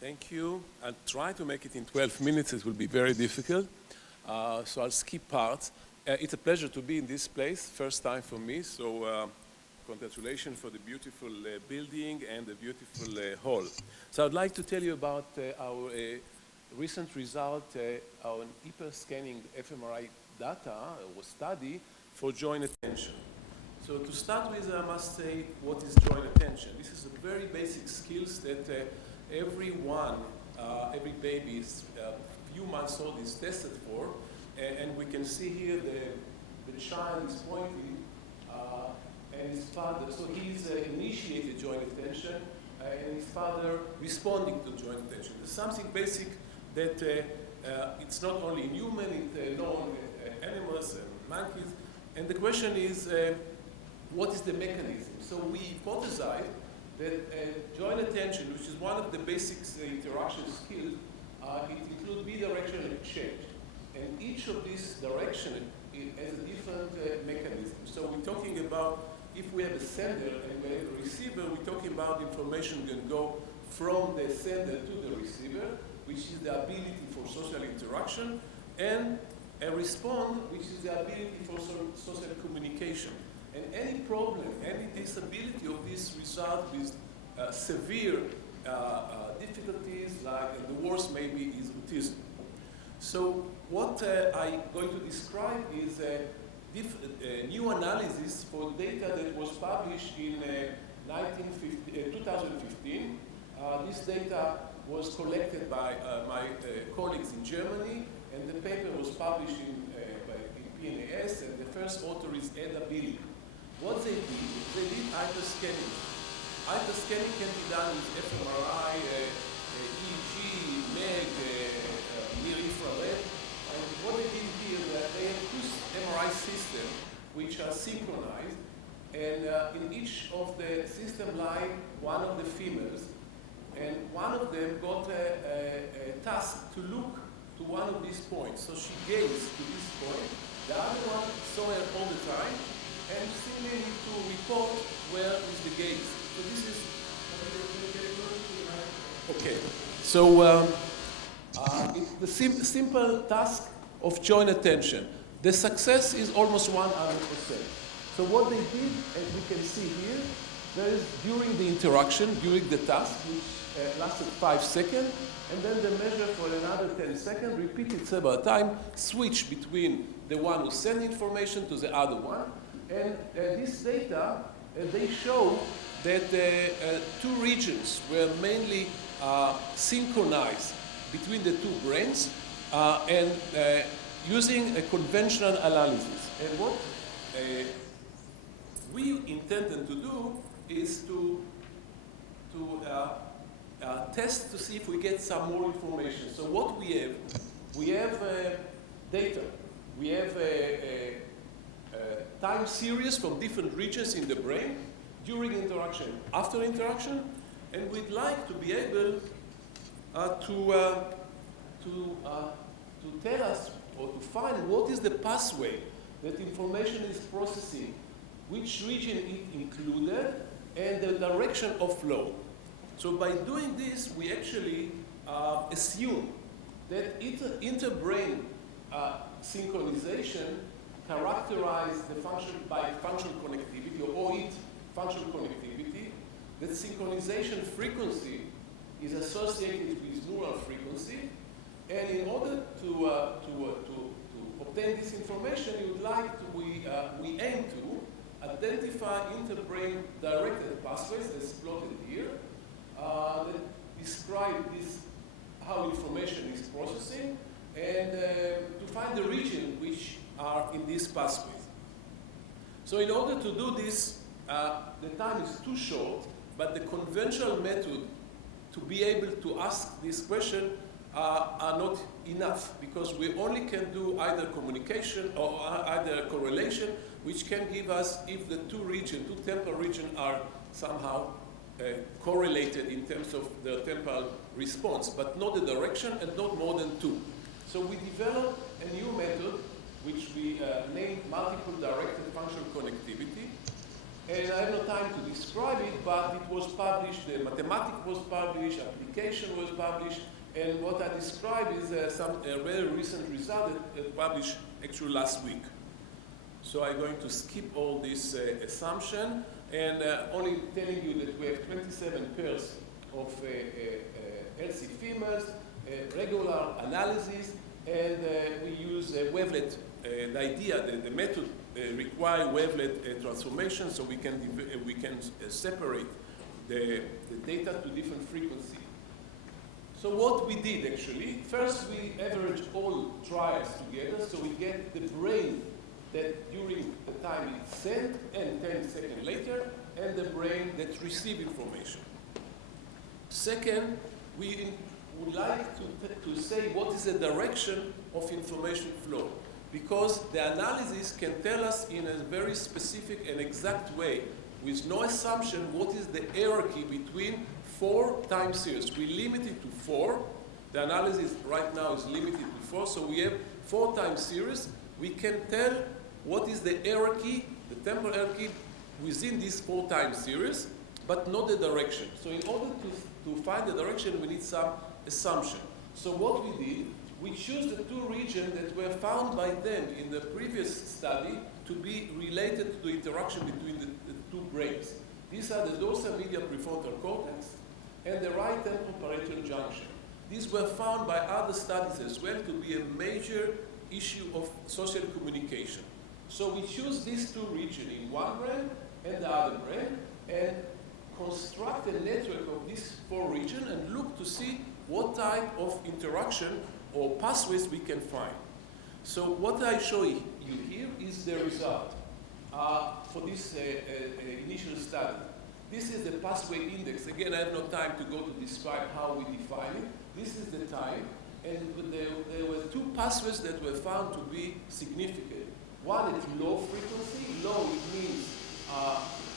Thank you. I'll try to make it in 12 minutes. It will be very difficult, so I'll skip parts. It's a pleasure to be in this place, first time for me, so congratulations for the beautiful building and the beautiful hall. So I'd like to tell you about our recent result on hyperscanning fMRI data or study for joint attention. So to start with, I must say, what is joint attention? This is a very basic skills that everyone, every baby is few months old is tested for, and we can see here the child is pointing and his father, so he's initiated joint attention and his father responding to joint attention. There's something basic that it's not only in human, it's known in animals and monkeys, and the question is, what is the mechanism? So we hypothesized that joint attention, which is one of the basic interaction skills, it includes bidirectional exchange. And each of these directions has a different mechanism. So we're talking about, if we have a sender and we have a receiver, we're talking about information can go from the sender to the receiver, which is the ability for social interaction, and a response, which is the ability for social communication. And any problem, any disability of this result with severe difficulties, like the worst maybe is autism. So what I'm going to describe is a new analysis for data that was published in 2015. This data was collected by my colleagues in Germany, and the paper was published in PNAS, and the first author is Edda. What they did hyperscanning. Hyperscanning can be done with fMRI, EEG, MEG, near-infrared. And what they did here, that they have two MRI systems which are synchronized, and in each of the system lie one of the femurs, and one of them got a task to look to one of these points. So she gazed to this point. The other one saw her all the time, and simply need to report where is the gaze. So this is okay. So it's the simple task of joint attention. The success is almost 100%. So what they did, as we can see here, there is during the interaction, during the task, which lasted 5 seconds, and then they measure for another 10 seconds, repeat it several times, switch between the one who sent information to the other one. And this data, they show that two regions were mainly synchronized between the two brains and using a conventional analysis. And what we intended to do is to test to see if we get some more information. So what we have data. We have a time series from different regions in the brain during interaction, after interaction, and we'd like to be able to tell us or to find what is the pathway that information is processing, which region it included, and the direction of flow. So by doing this, we actually assume that interbrain synchronization characterized the function by functional connectivity, or OIT functional connectivity, that synchronization frequency is associated with neural frequency, and in order to obtain this information, we aim to identify interbrain directed pathways, as plotted here, that describe this, how information is processing, and to find the region which are in these pathways. So in order to do this, the time is too short, but the conventional method to be able to ask this question are not enough, because we only can do either communication or either correlation, which can give us if the two temporal regions are somehow correlated in terms of the temporal response, but not the direction and not more than two. So we developed a new method which we named multiple directed functional connectivity. And I have no time to describe it, but it was published, the mathematics was published, application was published, and what I describe is a very recent result that published actually last week. So I'm going to skip all this assumption and only telling you that we have 27 pairs of healthy females, regular analysis, and we use a wavelet. The idea, the method require wavelet transformation, so we can separate the data to different frequencies. So what we did actually, first we average all trials together, so we get the brain that during the time it sent and 10 seconds later, and the brain that received information. Second, we would like to say what is the direction of information flow, because the analysis can tell us in a very specific and exact way, with no assumption, what is the hierarchy between 4 time series. We limit it to 4. The analysis right now is limited to 4, so we have 4 time series. We can tell what is the hierarchy, the temporal hierarchy within this 4 time series, but not the direction. So in order to find the direction, we need some assumption. So what we did, we choose the 2 regions that were found by them in the previous study to be related to the interaction between the 2 brains. These are the dorsal medial prefrontal cortex and the right temporal parietal junction. These were found by other studies as well to be a major issue of social communication. So we choose these 2 regions in one brain and the other brain and construct a network of these 4 regions and look to see what type of interaction or pathways we can find. So what I show you here is the result for this initial study. This is the pathway index. Again, I have no time to go to describe how we define it. This is the time, and there were 2 pathways that were found to be significant. One is low frequency. Low, it means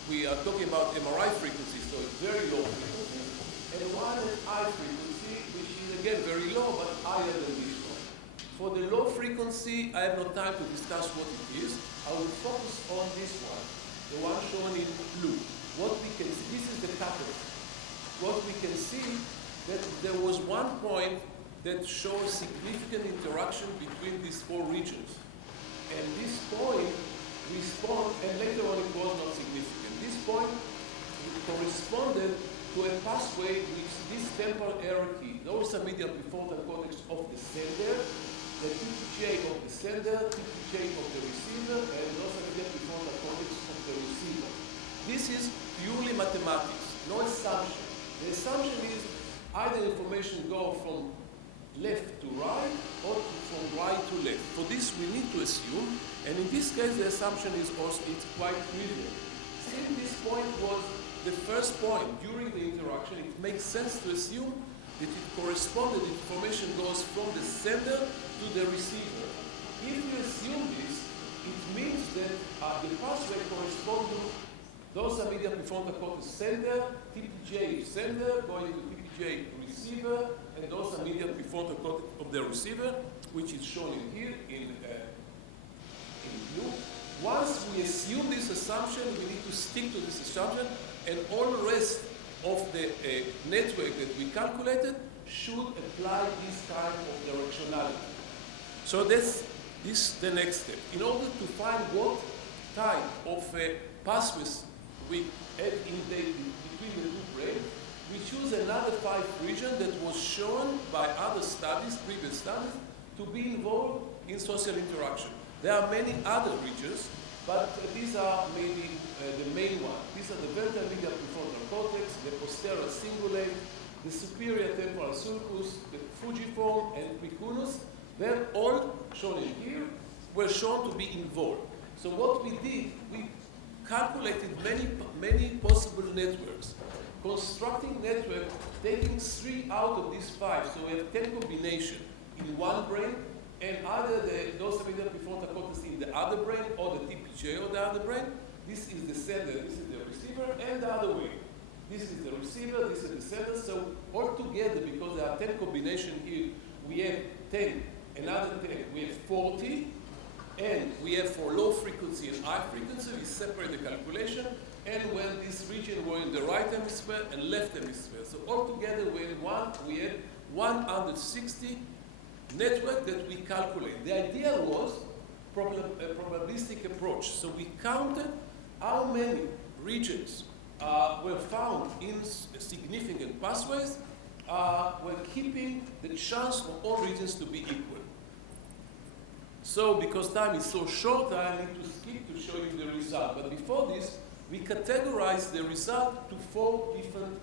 we are talking about MRI frequency, so it's very low frequency. And one is high frequency, which is again very low, but higher than this one. For the low frequency, I have no time to discuss what it is. I will focus on this one, the one shown in blue. What we can see, this is the cutoff. What we can see that there was one point that shows significant interaction between these 4 regions. And this point responded, and later on it was not significant. This point corresponded to a pathway which this temporal hierarchy, dorsal medial prefrontal cortex of the sender, the TPJ of the sender, TPJ of the receiver, and dorsal medial prefrontal cortex of the receiver. This is purely mathematics, no assumption. The assumption is either information go from left to right or from right to left. For this we need to assume, and in this case the assumption is also it's quite trivial. Since this point was the first point during the interaction, it makes sense to assume that it corresponded, information goes from the sender to the receiver. If you assume this, it means that the pathway corresponds to dorsal medial prefrontal cortex sender, TPJ sender, going to TPJ receiver, and dorsal medial prefrontal cortex of the receiver, which is shown in here in blue. Once we assume this assumption, we need to stick to this assumption, and all the rest of the network that we calculated should apply this kind of directionality. So that's the next step. In order to find what type of pathways we had between the 2 brains, we choose another 5 regions that was shown by other studies, previous studies, to be involved in social interaction. There are many other regions, but these are maybe the main ones. These are the ventral medial prefrontal cortex, the posterior cingulate, the superior temporal sulcus, the fujiform, and quicunus. They're all shown in here, were shown to be involved. So what we did, we calculated many possible networks, constructing network, taking 3 out of these 5, so we have 10 combinations in one brain, and either the dorsal medial prefrontal cortex in the other brain, or the TPJ of the other brain. This is the sender, this is the receiver, and the other way. This is the receiver, this is the sender, so all together, because there are 10 combinations here, we have 10, another 10, we have 40, and we have for low frequency and high frequency, we separate the calculation, and when this region were in the right hemisphere and left hemisphere. So altogether we had 160 network that we calculate. The idea was a probabilistic approach. So we counted how many regions were found in significant pathways, were keeping the chance for all regions to be equal. So because time is so short, I need to skip to show you the result. But before this, we categorize the result to 4 different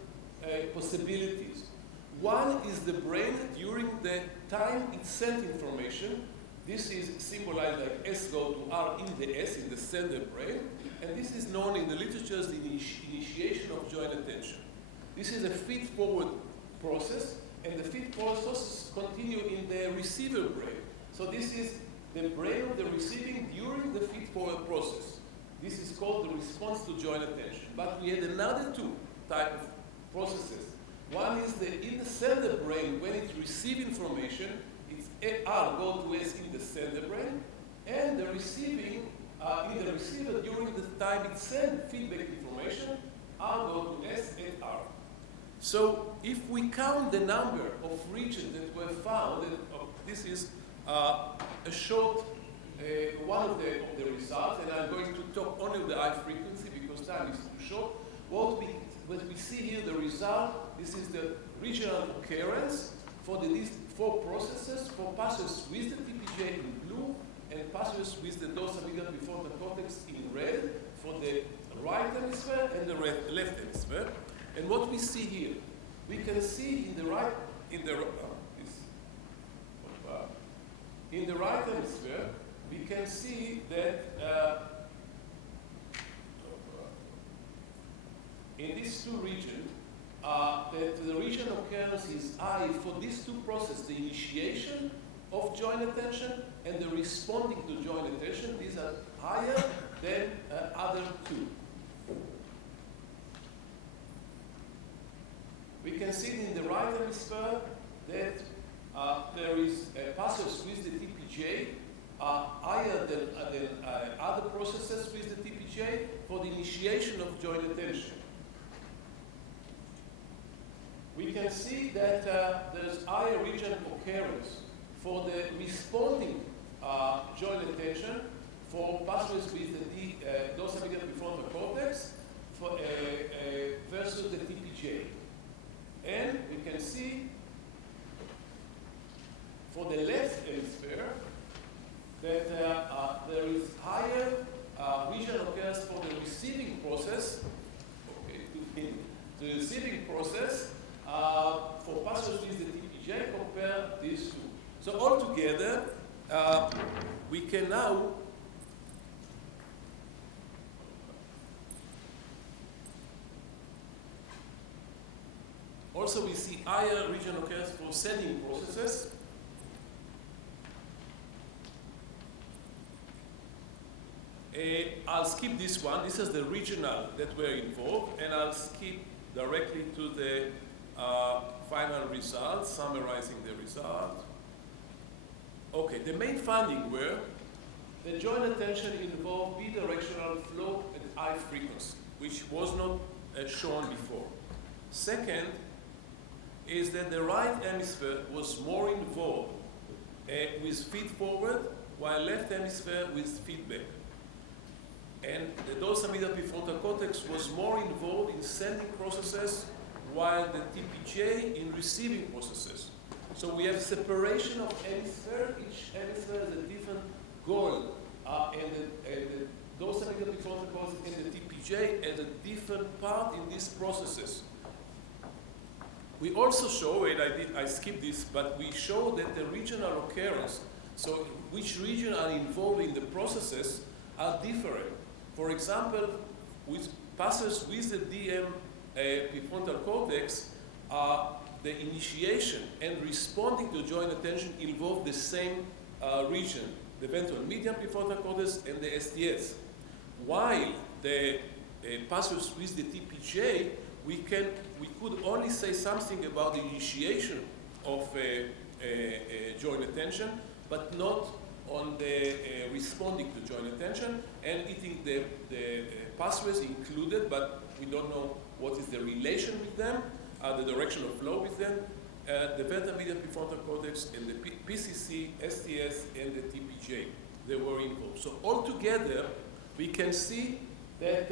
possibilities. One is the brain during the time it sent information. This is symbolized like S go to R in the S, in the sender brain. And this is known in the literature as the initiation of joint attention. This is a feed-forward process, and the feed process continue in the receiver brain. So this is the brain of the receiving during the feed-forward process. This is called the response to joint attention. But we had another 2 type of processes. One is in the sender brain, when it receives information, it's R go to S in the sender brain, and the receiving in the receiver during the time it sends feedback information, R go to S and R. So if we count the number of regions that were found, and, this is a short one of the results, and I'm going to talk only of the high frequency because time is too short. What we see here, the result, this is the regional occurrence for these 4 processes, for pathways with the TPJ in blue and pathways with the dorsal medial prefrontal cortex in red for the right hemisphere and the left hemisphere. And what we see here, we can see in the right hemisphere, we can see that in these 2 regions, that the region occurrence is high for these 2 processes, the initiation of joint attention and the responding to joint attention. These are higher than other 2. We can see in the right hemisphere that there is pathways with the TPJ higher than other processes with the TPJ for the initiation of joint attention. We can see that there's higher region occurrence for the responding joint attention for pathways with the dorsal medial prefrontal cortex versus the TPJ. And we can see for the left hemisphere that there is higher regional occurrence for the receiving process, the receiving process for pathways with the TPJ compare these 2. So altogether, we can now also we see higher regional occurrence for sending processes. I'll skip this one. This is the regional that were involved, and I'll skip directly to the final results, summarizing the result. Okay, the main findings were the joint attention involved bidirectional flow at high frequency, which was not shown before. Second is that the right hemisphere was more involved with feed forward, while left hemisphere with feedback. And the dorsal medial prefrontal cortex was more involved in sending processes, while the TPJ in receiving processes. So we have separation of hemisphere. Each hemisphere has a different goal, and the dorsal medial prefrontal cortex and the TPJ has a different part in these processes. We also show, and I skipped this, but we show that the regional occurrence, so which region are involved in the processes, are different. For example, with pathways with the DM prefrontal cortex, the initiation and responding to joint attention involve the same region, the ventral median prefrontal cortex and the STS. While the pathways with the TPJ, we could only say something about the initiation of joint attention, but not on the responding to joint attention, and eating the pathways included, but we don't know what is the relation with them, the direction of flow with them, the ventral medial prefrontal cortex, and the PCC, STS, and the TPJ. They were involved. So altogether, we can see that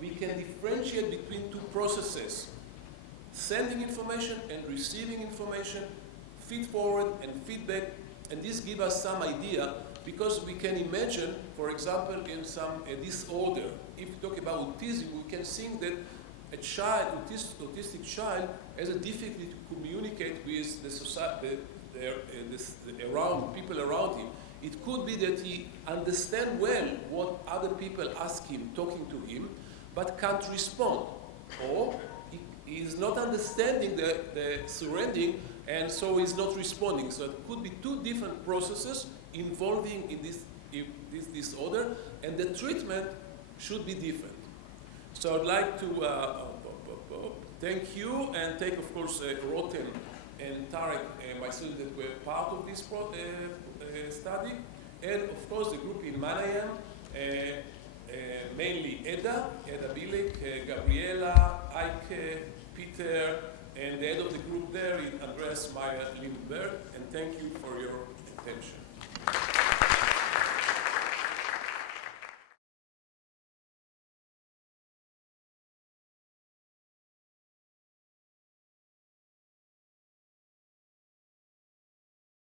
we can differentiate between two processes: sending information and receiving information, feed forward and feedback, and this gives us some idea, because we can imagine, for example, in some disorder, if we talk about autism, we can think that a child, autistic child, has a difficulty to communicate with the society, people around him. It could be that he understands well what other people ask him, talking to him, but can't respond, or he is not understanding the surrounding, and so he's not responding. So it could be two different processes involving in this disorder, and the treatment should be different. So I'd like to thank you, and thank, of course, Rotem and Tarek, my students that were part of this study, and of course the group in Mannheim, mainly Edda Bilek, Gabriela, Heike, Peter, and the head of the group there is Andreas Lindberg, and thank you for your attention.